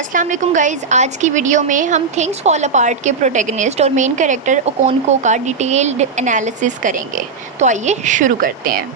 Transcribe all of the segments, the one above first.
अस्सलाम वालेकुम गाइज़। आज की वीडियो में हम थिंग्स फॉल अपार्ट के प्रोटैगनिस्ट और मेन कैरेक्टर ओकोंको का डिटेल्ड एनालिसिस करेंगे। तो आइए शुरू करते हैं।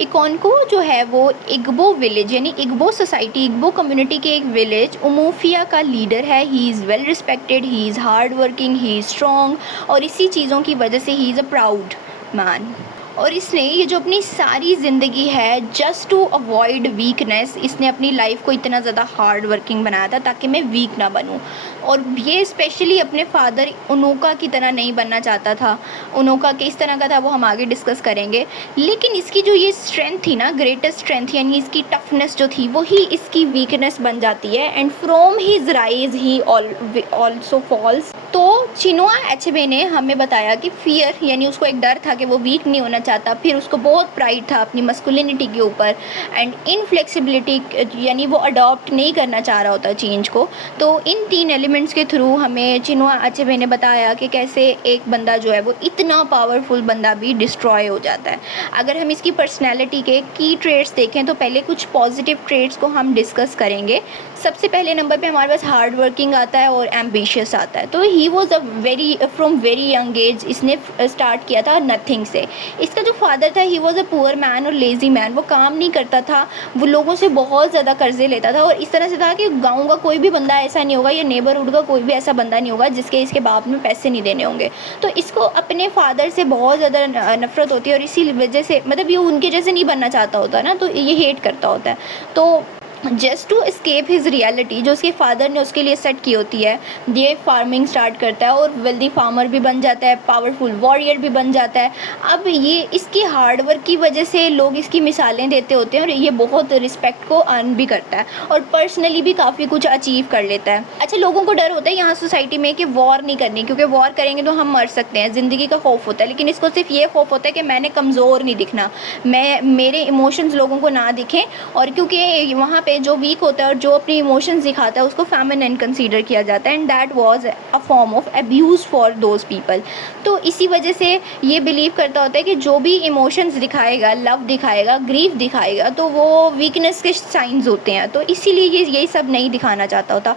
इकोंको जो है वो इग्बो विलेज यानी इग्बो सोसाइटी, इग्बो कम्युनिटी के एक विलेज उमोफिया का लीडर है। He is well respected, he is hard working, he is strong और इसी चीज़ों की वजह से ही इज़ अ प्राउड मैन। और इसने ये जो अपनी सारी ज़िंदगी है जस्ट टू अवॉइड वीकनेस, इसने अपनी लाइफ को इतना ज़्यादा हार्ड वर्किंग बनाया था ताकि मैं वीक ना बनूं। और ये स्पेशली अपने फादर उनोका की तरह नहीं बनना चाहता था। उनोका किस तरह का था वो हम आगे डिस्कस करेंगे। लेकिन इसकी जो ये स्ट्रेंथ थी ना, ग्रेटेस्ट स्ट्रेंथ यानी इसकी टफनेस जो थी वो ही इसकी वीकनेस बन जाती है। And from his rise he also falls. तो चिनुआ एचेबे ने हमें बताया कि फियर यानी उसको एक डर था कि वो वीक नहीं होना चाहता, फिर उसको बहुत प्राइड था अपनी मस्कुलिनिटी के ऊपर, एंड इनफ्लेक्सिबिलिटी यानी वो अडॉप्ट नहीं करना चाह रहा होता चेंज को। तो इन तीन एलिमेंट्स के थ्रू हमें चिनुआ एचेबे ने बताया कि कैसे एक बंदा जो है वो इतना पावरफुल बंदा भी डिस्ट्रॉय हो जाता है। अगर हम इसकी पर्सनैलिटी के की ट्रेट्स देखें तो पहले कुछ पॉजिटिव ट्रेट्स को हम डिस्कस करेंगे। सबसे पहले नंबर पे हमारे पास हार्ड वर्किंग आता है और एम्बिशियस आता है। तो he was a from very young age इसने स्टार्ट किया था नथिंग से। इसका जो फादर था ही वॉज अ पुअर मैन और लेज़ी मैन, वो काम नहीं करता था, वो लोगों से बहुत ज़्यादा कर्जे लेता था। और इस तरह से था कि गाँव का कोई भी बंदा ऐसा नहीं होगा या नेबरहुड का कोई भी ऐसा बंदा नहीं होगा जिसके इसके बाप में पैसे नहीं देने होंगे। तो इसको अपने फादर से बहुत ज़्यादा नफरत होती है और इसी वजह से मतलब ये उनके जैसे नहीं बनना चाहता होता ना, तो ये हेट करता होता है। तो just to escape his reality जो उसके फादर ने उसके लिए सेट की होती है, ये फार्मिंग स्टार्ट करता है और वेल्दी फार्मर भी बन जाता है, पावरफुल वॉरियर भी बन जाता है। अब ये इसकी हार्डवर्क की वजह से लोग इसकी मिसालें देते होते हैं और ये बहुत रिस्पेक्ट को अर्न भी करता है और पर्सनली भी काफ़ी कुछ अचीव कर लेता है। अच्छा, लोगों को डर होता है यहाँ सोसाइटी में कि वॉर नहीं करनी, क्योंकि वॉर करेंगे तो हम मर सकते हैं, ज़िंदगी का खौफ होता है। लेकिन इसको सिर्फ ये खौफ होता है कि मैंने कमज़ोर नहीं दिखना, मेरे इमोशंस लोगों को ना दिखें। और क्योंकि वहाँ पे जो वीक होता है और जो अपने इमोशंस दिखाता है उसको फेमिनिन कंसीडर किया जाता है, and that was a form of abuse for those people. तो इसी वजह से ये बिलीव करता होता है कि जो भी इमोशंस दिखाएगा, लव दिखाएगा, ग्रीफ दिखाएगा, तो वो वीकनेस के साइंस होते हैं। तो इसीलिए ये यही सब नहीं दिखाना चाहता होता।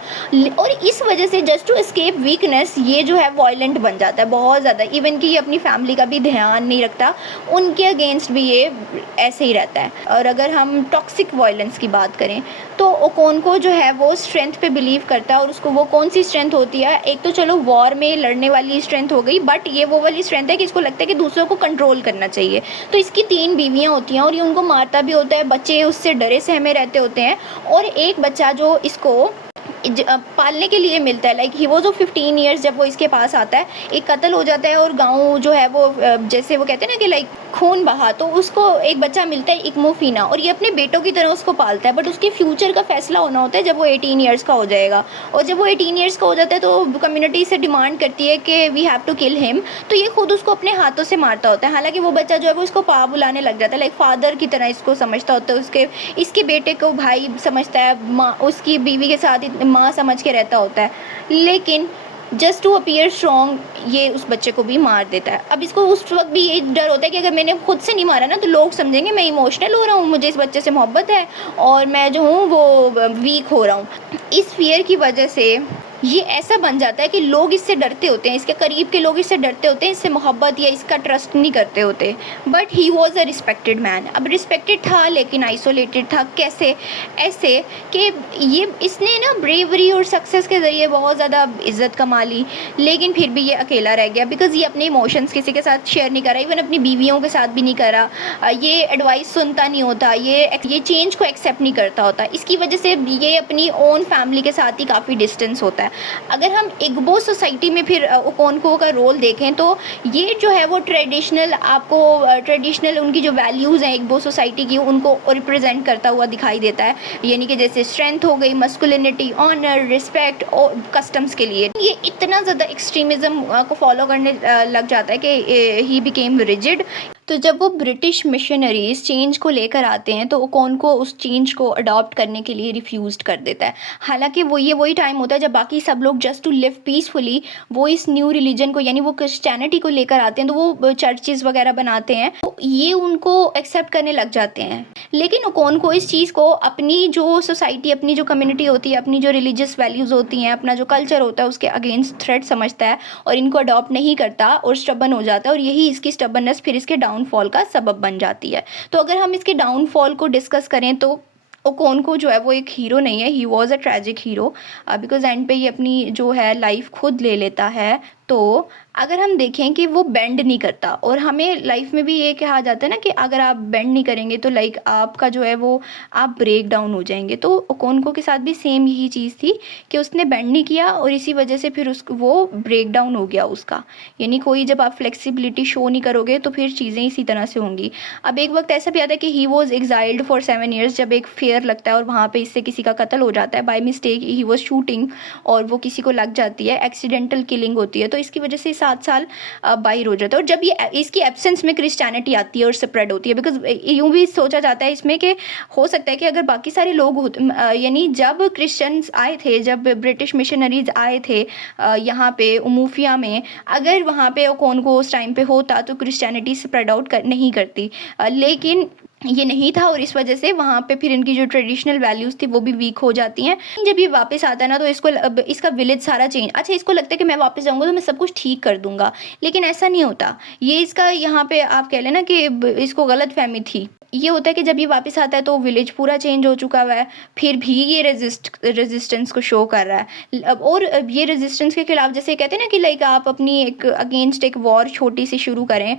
और इस वजह से जस्ट टू एस्केप वीकनेस ये जो है वॉयलेंट बन जाता है बहुत ज़्यादा। इवन कि ये अपनी फैमिली का भी ध्यान नहीं रखता, उनके अगेंस्ट भी ये ऐसे ही रहता है। और अगर हम टॉक्सिक वायलेंस की बात करें तो ओकोंको जो है वो स्ट्रेंथ पे बिलीव करता है। और उसको वो कौन सी स्ट्रेंथ होती है, एक तो चलो वॉर में लड़ने वाली स्ट्रेंथ हो गई, बट ये वो वाली स्ट्रेंथ है कि इसको लगता है कि दूसरों को कंट्रोल करना चाहिए। तो इसकी 3 बीवियाँ होती हैं और ये उनको मारता भी होता है, बच्चे उससे डरे सहमे रहते होते हैं। और एक बच्चा जो इसको पालने के लिए मिलता है, लाइक ही वो जो 15 ईयर्स जब वो इसके पास आता है, एक कत्ल हो जाता है और गाँव जो है वो जैसे वो कहते हैं ना कि लाइक खून बहा, तो उसको एक बच्चा मिलता है इकमोफीना, और ये अपने बेटों की तरह उसको पालता है। बट उसके फ्यूचर का फैसला होना होता है जब वो 18 ईयर्स का हो जाएगा। और जब वो 18 ईयर्स का हो जाता है तो कम्युनिटी से डिमांड करती है कि we have to kill him. तो ये खुद उसको अपने हाथों से मारता होता है। हालांकि वो बच्चा जो है वो इसको पाप बुलाने लग जाता है, लाइक फादर की तरह इसको समझता होता है, इसके बेटे को भाई समझता है, माँ उसकी बीवी के साथ माँ समझ के रहता होता है। लेकिन जस्ट टू अपीयर स्ट्रॉन्ग ये उस बच्चे को भी मार देता है। अब इसको उस वक्त भी ये डर होता है कि अगर मैंने खुद से नहीं मारा ना तो लोग समझेंगे मैं इमोशनल हो रहा हूँ, मुझे इस बच्चे से मोहब्बत है और मैं जो हूँ वो वीक हो रहा हूँ। इस फियर की वजह से ये ऐसा बन जाता है कि लोग इससे डरते होते हैं, इसके करीब के लोग इससे डरते होते हैं, इससे मोहब्बत या इसका ट्रस्ट नहीं करते होते। But he was a respected man. अब रिस्पेक्टेड था लेकिन आइसोलेटेड था। कैसे? ऐसे कि ये इसने ना ब्रेवरी और सक्सेस के ज़रिए बहुत ज़्यादा इज्जत कमा ली, लेकिन फिर भी ये अकेला रह गया बिकॉज ये अपने इमोशंस किसी के साथ शेयर नहीं कर रहा, इवन अपनी बीवियों के साथ भी नहीं कर रहा। ये एडवाइस सुनता नहीं होता, ये चेंज को एक्सेप्ट नहीं करता होता। इसकी वजह से ये अपनी ओन फैमिली के साथ ही काफ़ी डिस्टेंस होता है। अगर हम इग्बो सोसाइटी में फिर ओकोंको का रोल देखें तो ये जो है वो ट्रेडिशनल उनकी जो वैल्यूज़ हैं इग्बो सोसाइटी की उनको रिप्रेजेंट करता हुआ दिखाई देता है। यानी कि जैसे स्ट्रेंथ हो गई, मस्कुलिनिटी, ऑनर, रिस्पेक्ट और कस्टम्स के लिए ये इतना ज़्यादा एक्सट्रीमिज़म को फॉलो करने लग जाता है कि ही बिकेम रिजिड। तो जब वो ब्रिटिश मिशनरीज़ चेंज को लेकर आते हैं तो ओकोंको उस चेंज को अडॉप्ट करने के लिए रिफ्यूज़्ड कर देता है। हालाँकि वो ये वही टाइम होता है जब बाकी सब लोग जस्ट टू लिव पीसफुली वो इस न्यू रिलीजन को यानी वो क्रिश्चियनिटी को लेकर आते हैं, तो वो चर्चेज़ वगैरह बनाते हैं, तो ये उनको एक्सेप्ट करने लग जाते हैं। लेकिन ओकोंको इस चीज़ को अपनी जो सोसाइटी, अपनी जो कम्युनिटी होती है, अपनी जो रिलीजियस वैल्यूज़ होती हैं, अपना जो कल्चर होता है उसके अगेंस्ट थ्रेट समझता है और इनको अडॉप्ट नहीं करता और स्टबर्न हो जाता है, और यही इसकी स्टबर्ननेस फिर इसके डाउनफॉल का सबब बन जाती है। तो अगर हम इसके डाउनफॉल को डिस्कस करें तो ओकोंको जो है वो एक हीरो नहीं है, he was a tragic hero, because and पे ये अपनी जो है लाइफ खुद ले लेता है। तो अगर हम देखें कि वो बेंड नहीं करता, और हमें लाइफ में भी ये कहा जाता है ना कि अगर आप बेंड नहीं करेंगे तो लाइक आपका जो है वो आप ब्रेक डाउन हो जाएंगे। तो ओकोंको के साथ भी सेम यही चीज़ थी कि उसने बेंड नहीं किया और इसी वजह से फिर वो ब्रेक डाउन हो गया उसका। यानी कोई जब आप फ्लेक्सिबिलिटी शो नहीं करोगे तो फिर चीज़ें इसी तरह से होंगी। अब एक वक्त ऐसा भी आता है कि he was exiled for 7 years, जब एक फेयर लगता है और वहाँ पे इससे किसी का कत्ल हो जाता है by mistake, he was shooting और वो किसी को लग जाती है, एक्सीडेंटल किलिंग होती है, तो इसकी वजह से 7 साल बाहर हो जाता है। और जब ये इसकी एब्सेंस में क्रिश्चियनिटी आती है और स्प्रेड होती है, बिकॉज यूँ भी सोचा जाता है इसमें कि हो सकता है कि अगर बाकी सारे लोग यानी जब क्रिश्चियंस आए थे, जब ब्रिटिश मिशनरीज आए थे यहाँ पे उमूफिया में, अगर वहाँ पे ओकोंको उस टाइम पे होता तो क्रिश्चियनिटी स्प्रेड आउट नहीं करती, लेकिन ये नहीं था और इस वजह से वहाँ पे फिर इनकी जो ट्रेडिशनल वैल्यूज़ थी वो भी वीक हो जाती हैं। जब ये वापस आता है ना तो इसको अब इसका विलेज सारा चेंज, अच्छा इसको लगता है कि मैं वापस जाऊँगा तो मैं सब कुछ ठीक कर दूँगा, लेकिन ऐसा नहीं होता। ये इसका यहाँ पे आप कह लेना कि इसको गलतफ़हमी थी। ये होता है कि जब ये वापस आता है तो विलेज पूरा चेंज हो चुका हुआ है, फिर भी ये रेजिस्टेंस को शो कर रहा है। और ये रेजिस्टेंस के खिलाफ जैसे कहते हैं ना कि लाइक आप अपनी एक अगेंस्ट एक वॉर छोटी सी शुरू करें,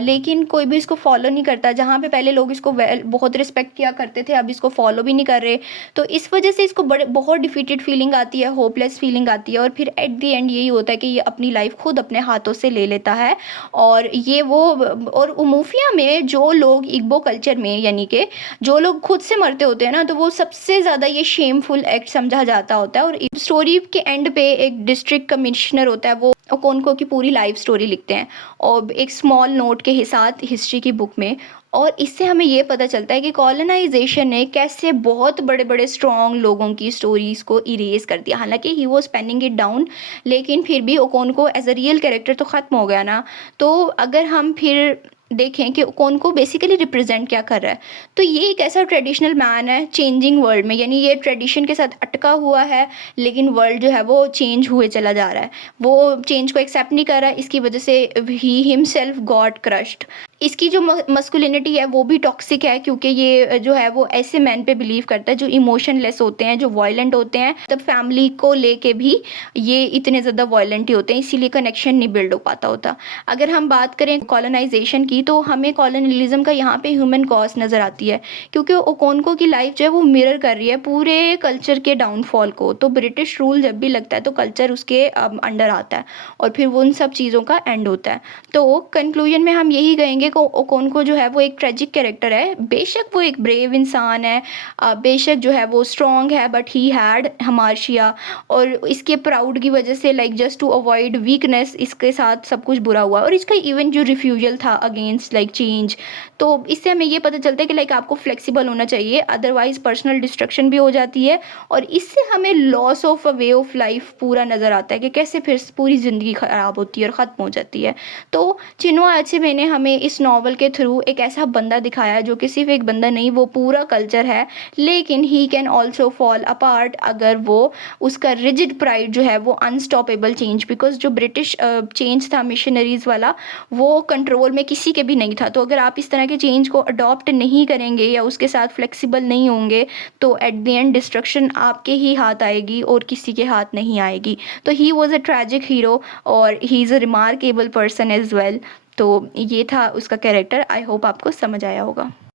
लेकिन कोई भी इसको फॉलो नहीं करता। जहाँ पे पहले लोग इसको बहुत रिस्पेक्ट किया करते थे, अब इसको फॉलो भी नहीं कर रहे, तो इस वजह से इसको बहुत डिफीटेड फीलिंग आती है, होपलेस फीलिंग आती है, और फिर एट द एंड यही होता है कि ये अपनी लाइफ खुद अपने हाथों से ले लेता है। और ये वो, और उमूफिया में जो लोग इग्बो कल्चर में यानी कि जो लोग खुद से मरते होते हैं ना, तो वो सबसे ज़्यादा ये शेमफुल एक्ट समझा जाता होता है। और स्टोरी के एंड पे एक डिस्ट्रिक्ट कमिश्नर होता है, वो ओकोंको की पूरी लाइफ स्टोरी लिखते हैं और एक स्मॉल नोट के साथ हिस्ट्री की बुक में। और इससे हमें ये पता चलता है कि कॉलोनाइजेशन ने कैसे बहुत बड़े बड़े स्ट्रॉन्ग लोगों की स्टोरीज़ को इरेज कर दिया। हालांकि he was penning it down, लेकिन फिर भी Okonkwo as a real character तो ख़त्म हो गया ना। तो अगर हम फिर देखें कि ओकोंको बेसिकली रिप्रेजेंट क्या कर रहा है, तो ये एक ऐसा ट्रेडिशनल मैन है चेंजिंग वर्ल्ड में, यानी ये ट्रेडिशन के साथ अटका हुआ है, लेकिन वर्ल्ड जो है वो चेंज हुए चला जा रहा है, वो चेंज को एक्सेप्ट नहीं कर रहा है। इसकी वजह से ही हिमसेल्फ गॉट क्रश्ड। इसकी जो मस्कुलिनिटी है वो भी टॉक्सिक है, क्योंकि ये जो है वो ऐसे मैन पे बिलीव करता है जो इमोशनलेस होते हैं, जो वायलेंट होते हैं, तब फैमिली को लेके भी ये इतने ज़्यादा वायलेंट ही होते हैं, इसीलिए कनेक्शन नहीं बिल्ड हो पाता होता। अगर हम बात करें कॉलोनाइजेशन की, तो हमें कॉलोनियलिज्म का यहाँ पे ह्यूमन कॉस्ट नज़र आती है, क्योंकि ओकोंको की लाइफ जो है वो मिरर कर रही है पूरे कल्चर के डाउनफॉल को। तो ब्रिटिश रूल जब भी लगता है तो कल्चर उसके अंडर आता है और फिर वो उन सब चीज़ों का एंड होता है। तो कंक्लूजन में हम यही कहेंगे कि ओकोंको जो है वो एक ट्रेजिक कैरेक्टर है। बेशक वो एक ब्रेव इंसान है, बेशक जो है वो स्ट्रॉन्ग है, बट ही हैड हमार्शिया, और इसके प्राउड की वजह से like just to avoid weakness इसके साथ सब कुछ बुरा हुआ। और इसका इवन जो रिफ्यूजल था अगेंस्ट लाइक चेंज, तो इससे हमें ये पता चलता है कि लाइक आपको फ्लेक्सिबल होना चाहिए, अदरवाइज पर्सनल डिस्ट्रक्शन भी हो जाती है। और इससे हमें loss of a way of life पूरा नज़र आता है कि कैसे फिर पूरी ज़िंदगी ख़राब होती है और ख़त्म हो जाती है। तो चिनुआ अचेबे ने हमें इस नॉवल के थ्रू एक ऐसा बंदा दिखाया है जो कि सिर्फ एक बंदा नहीं, वो पूरा कल्चर है, लेकिन he can also fall apart अगर वो उसका रिजिड प्राइड जो है वो अनस्टॉपेबल चेंज, बिकॉज जो ब्रिटिश चेंज था मिशनरीज़ वाला वो कंट्रोल में किसी के भी नहीं था। तो अगर आप इस तरह के चेंज को अडॉप्ट नहीं करेंगे या उसके साथ फ्लेक्सिबल नहीं होंगे तो एट द एंड डिस्ट्रक्शन आपके ही हाथ आएगी और किसी के हाथ नहीं आएगी। तो he was a tragic hero और he is a remarkable person as well. तो ये था उसका कैरेक्टर। आई होप आपको समझ आया होगा।